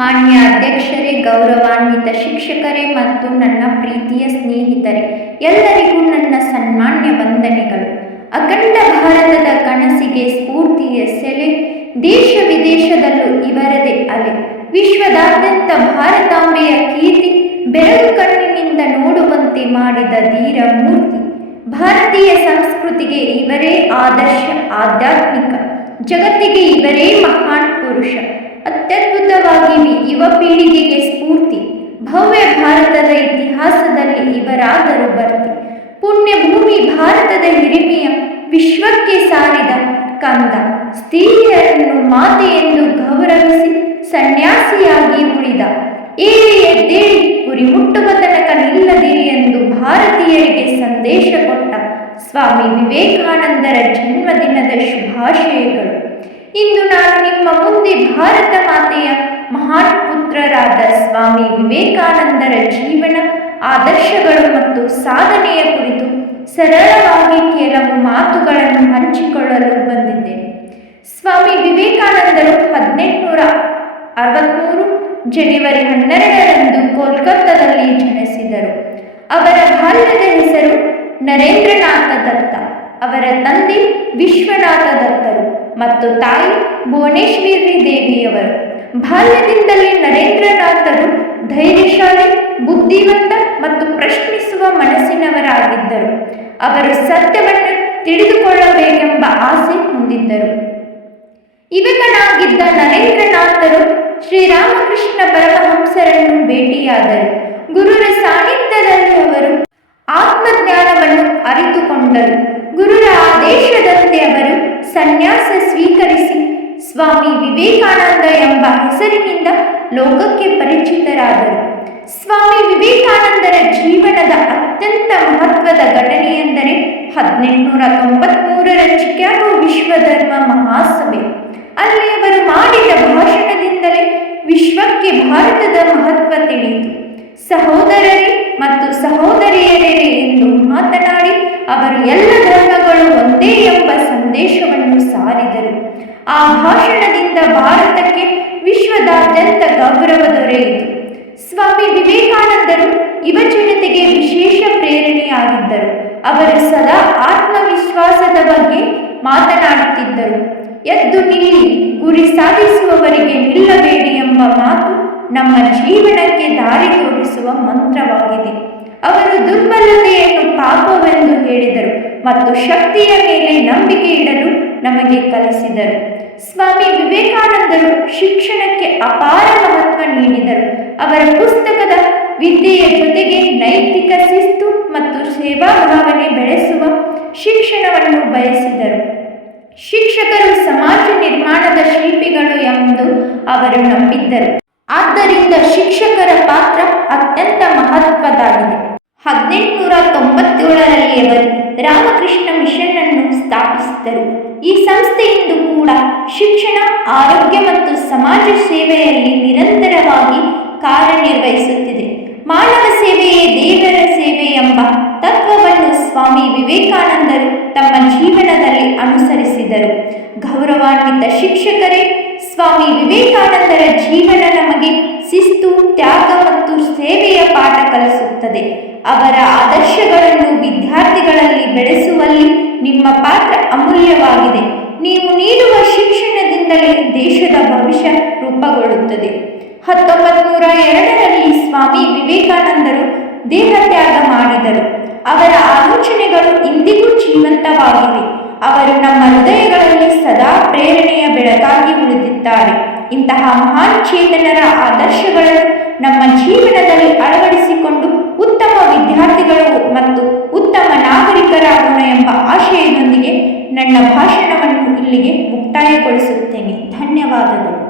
ಮಾನ್ಯ ಅಧ್ಯಕ್ಷರೇ, ಗೌರವಾನ್ವಿತ ಶಿಕ್ಷಕರೇ ಮತ್ತು ನನ್ನ ಪ್ರೀತಿಯ ಸ್ನೇಹಿತರೆ, ಎಲ್ಲರಿಗೂ ನನ್ನ ಸನ್ಮಾನ್ಯ ವಂದನೆಗಳು. ಅಖಂಡ ಭಾರತದ ಕನಸಿಗೆ ಸ್ಫೂರ್ತಿಯ ಸೆಲೆ, ದೇಶ ವಿದೇಶದಲ್ಲೂ ಇವರದೇ ಅಲೆ. ವಿಶ್ವದಾದ್ಯಂತ ಭಾರತಾಂಬೆಯ ಕೀರ್ತಿ, ಬೆರಳು ಕಣ್ಣಿನಿಂದ ನೋಡುವಂತೆ ಮಾಡಿದ ಧೀರ ಮೂರ್ತಿ. ಭಾರತೀಯ ಸಂಸ್ಕೃತಿಗೆ ಇವರೇ ಆದರ್ಶ, ಆಧ್ಯಾತ್ಮಿಕ. ಜಗತ್ತಿಗೆ ಇವರೇ ಮಹಾನ್ ಪುರುಷ. ಅತ್ಯದ್ಭುತವಾಗಿ ಯುವ ಪೀಳಿಗೆಗೆ ಸ್ಫೂರ್ತಿ, ಭವ್ಯ ಭಾರತದ ಇತಿಹಾಸದಲ್ಲಿ ಇವರಾದರೂ ಬರ್ತಿ. ಪುಣ್ಯ ಭೂಮಿ ಭಾರತದ ಹಿರಿಮೆಯ ವಿಶ್ವಕ್ಕೆ ಸಾರಿದ ಕಂದ, ಸ್ತ್ರೀಯರನ್ನು ಮಾತೆ ಎಂದು ಗೌರವಿಸಿ ಸನ್ಯಾಸಿಯಾಗಿ ಉಳಿದ. ಏಳಿ ಎದ್ದೇಳಿ ಗುರಿ ಮುಟ್ಟುವ ತನಕ ನಿಲ್ಲದಿರಿ ಎಂದು ಭಾರತೀಯರಿಗೆ ಸಂದೇಶ ಕೊಟ್ಟ ಸ್ವಾಮಿ ವಿವೇಕಾನಂದರ ಜನ್ಮದಿನದ ಶುಭಾಶಯಗಳು. ಇಂದು ನಾನು ನಿಮ್ಮ ಮುಂದೆ ಭಾರತ ಮಾತೆಯ ಮಹಾನ್ ಪುತ್ರರಾದ ಸ್ವಾಮಿ ವಿವೇಕಾನಂದರ ಜೀವನ, ಆದರ್ಶಗಳು ಮತ್ತು ಸಾಧನೆಯ ಕುರಿತು ಸರಳವಾಗಿ ಕೆಲವು ಮಾತುಗಳನ್ನು ಹಂಚಿಕೊಳ್ಳಲು ಬಂದಿದ್ದೇನೆ. ಸ್ವಾಮಿ ವಿವೇಕಾನಂದರು ಹದಿನೆಂಟುನೂರ ಅರವತ್ಮೂರು ಜನವರಿ ಹನ್ನೆರಡರಂದು ಕೋಲ್ಕತ್ತಾದಲ್ಲಿ ಜನಿಸಿದರು. ಅವರ ಬಾಲ್ಯದ ಹೆಸರು ನರೇಂದ್ರನಾಥ ದತ್ತ. ಅವರ ತಂದೆ ವಿಶ್ವನಾಥ ದತ್ತರು ಮತ್ತು ತಾಯಿ ಭುವನೇಶ್ವರಿ ದೇವಿಯವರು. ಬಾಲ್ಯದಿಂದಲೇ ನರೇಂದ್ರನಾಥರು ಧೈರ್ಯಶಾಲಿ, ಬುದ್ಧಿವಂತ ಮತ್ತು ಪ್ರಶ್ನಿಸುವ ಮನಸ್ಸಿನವರಾಗಿದ್ದರು. ಅವರು ಸತ್ಯವನ್ನು ತಿಳಿದುಕೊಳ್ಳಬೇಕೆಂಬ ಆಸೆ ಹೊಂದಿದ್ದರು. ಯುವಕನಾಗಿದ್ದ ನರೇಂದ್ರನಾಥರು ಶ್ರೀರಾಮಕೃಷ್ಣ ಪರಮಹಂಸರನ್ನು ಭೇಟಿಯಾದರು. ಗುರುರ ಸಾನ್ನಿಧ್ಯದಲ್ಲಿ ಆತ್ಮಜ್ಞಾನವನ್ನು ಅರಿತುಕೊಂಡರು ಗುರುರ ಆದೇಶದಂತೆ ಅವರು ಸನ್ಯಾಸ ಸ್ವೀಕರಿಸಿ ಸ್ವಾಮಿ ವಿವೇಕಾನಂದ ಎಂಬ ಹೆಸರಿನಿಂದ ಲೋಕಕ್ಕೆ ಪರಿಚಿತರಾದರು. ಸ್ವಾಮಿ ವಿವೇಕಾನಂದರ ಜೀವನದ ಅತ್ಯಂತ ಮಹತ್ವದ ಘಟನೆ ಎಂದರೆ ಹದಿನೆಂಟುನೂರ ತೊಂಬತ್ಮೂರರ ಚಿಕಾಗೋ ವಿಶ್ವಧರ್ಮ ಮಹಾಸಭೆ. ಅಲ್ಲಿ ಅವರು ಮಾಡಿದ ಭಾಷಣದಿಂದಲೇ ವಿಶ್ವಕ್ಕೆ ಭಾರತದ ಮಹತ್ವ ತಿಳಿಯಿತು. ಸಹೋದರರೇ ಮತ್ತು ಸಹೋದರಿಯರೇ ಎಂದು ಮಾತನಾಡಿ ಅವರು ಎಲ್ಲ ಧರ್ಮಗಳು ಆ ಭಾಷಣದಿಂದ ಭಾರತಕ್ಕೆ ವಿಶ್ವದಾದ್ಯಂತ ಗೌರವ ದೊರೆಯಿತು. ಸ್ವಾಮಿ ವಿವೇಕಾನಂದರು ಯುವಜನತೆಗೆ ವಿಶೇಷ ಪ್ರೇರಣೆಯಾಗಿದ್ದರು. ಅವರು ಸದಾ ಆತ್ಮವಿಶ್ವಾಸದ ಬಗ್ಗೆ ಮಾತನಾಡುತ್ತಿದ್ದರು. ಎದ್ದು ನಿಲ್ಲಿ, ಗುರಿ ಸಾಧಿಸುವವರಿಗೆ ನಿಲ್ಲಬೇಡಿ ಎಂಬ ಮಾತು ನಮ್ಮ ಜೀವನಕ್ಕೆ ದಾರಿ ತೋರಿಸುವ ಮಂತ್ರವಾಗಿದೆ. ಅವರು ದುರ್ಬಲತೆಯನ್ನು ಪಾಪವೆಂದು ಹೇಳಿದರು ಮತ್ತು ಶಕ್ತಿಯ ಮೇಲೆ ನಂಬಿಕೆ ಇಡಲು ನಮಗೆ ಕಲಿಸಿದರು. ಸ್ವಾಮಿ ವಿವೇಕಾನಂದರು ಶಿಕ್ಷಣಕ್ಕೆ ಅಪಾರ ಮಹತ್ವ ನೀಡಿದರು. ಅವರ ಪುಸ್ತಕದ ವಿದ್ಯೆಯ ಜೊತೆಗೆ ನೈತಿಕ ಶಿಸ್ತು ಮತ್ತು ಸೇವಾ ಭಾವನೆ ಬೆಳೆಸುವ ಶಿಕ್ಷಣವನ್ನು ಬಯಸಿದರು. ಶಿಕ್ಷಕರು ಸಮಾಜ ನಿರ್ಮಾಣದ ಶಿಲ್ಪಿಗಳು ಎಂದು ಅವರು ನಂಬಿದ್ದರು. ಆದ್ದರಿಂದ ಶಿಕ್ಷಕರ ಪಾತ್ರ ಅತ್ಯಂತ ಮಹತ್ವದಾಗಿದೆ ಹದಿನೆಂಟುನೂರ ತೊಂಬತ್ತೇಳರಲ್ಲಿ ಅವರು ರಾಮಕೃಷ್ಣ ಮಿಷನ್ ಅನ್ನು ಸ್ಥಾಪಿಸಿದರು ಈ ಸಂಸ್ಥೆ ಕೂಡ ಶಿಕ್ಷಣ, ಆರೋಗ್ಯ ಮತ್ತು ಸಮಾಜ ಸೇವೆಯಲ್ಲಿ ನಿರಂತರವಾಗಿ ಕಾರ್ಯನಿರ್ವಹಿಸುತ್ತಿದೆ. ಮಾನವ ಸೇವೆಯೇ ದೇವರ ಸೇವೆ ಎಂಬ ತತ್ವವನ್ನು ಸ್ವಾಮಿ ವಿವೇಕಾನಂದರು ತಮ್ಮ ಜೀವನದಲ್ಲಿ ಅನುಸರಿಸಿದರು. ಗೌರವಾನ್ವಿತ ಶಿಕ್ಷಕರೇ, ಸ್ವಾಮಿ ವಿವೇಕಾನಂದರ ಜೀವನ ನಮಗೆ ಶಿಸ್ತು, ತ್ಯಾಗ ಮತ್ತು ಸೇವೆಯ ಪಾಠ ಕಲಿಸುತ್ತದೆ. ಅವರ ಆದರ್ಶಗಳನ್ನು ವಿದ್ಯಾರ್ಥಿಗಳಲ್ಲಿ ಬೆಳೆಸುವಲ್ಲಿ ನಿಮ್ಮ ಪಾತ್ರ ಅಮೂಲ್ಯವಾಗಿದೆ. ನೀವು ನೀಡುವ ಶಿಕ್ಷಣದಿಂದಲೇ ದೇಶದ ಭವಿಷ್ಯ ರೂಪುಗೊಳ್ಳುತ್ತದೆ. ಹತ್ತೊಂಬತ್ತು ನೂರ ಎರಡರಲ್ಲಿ ಸ್ವಾಮಿ ವಿವೇಕಾನಂದರು ದೇಹತ್ಯಾಗ ಮಾಡಿದರು. ಅವರ ಆಲೋಚನೆಗಳು ಇಂದಿಗೂ ಜೀವಂತವಾಗಿವೆ. ಅವರು ನಮ್ಮ ಹೃದಯಗಳಲ್ಲಿ ಸದಾ ಪ್ರೇರಣೆಯ ಬೆಳಕಾಗಿ ಉಳಿದಿದ್ದಾರೆ. ಇಂತಹ ಮಹಾನ್ ಚೇತನರ ಆದರ್ಶಗಳನ್ನು ನಮ್ಮ ಜೀವನದಲ್ಲಿ ಅಳವಡಿಸಿಕೊಂಡು ಉತ್ತಮ ವಿದ್ಯಾರ್ಥಿಗಳು ಮತ್ತು ಉತ್ತಮ ನಾಗರಿಕರಾಗೋಣ ಎಂಬ ಆಶಯದೊಂದಿಗೆ ನನ್ನ ಭಾಷಣವನ್ನು ಇಲ್ಲಿಗೆ ಮುಕ್ತಾಯಗೊಳಿಸುತ್ತೇನೆ. ಧನ್ಯವಾದಗಳು.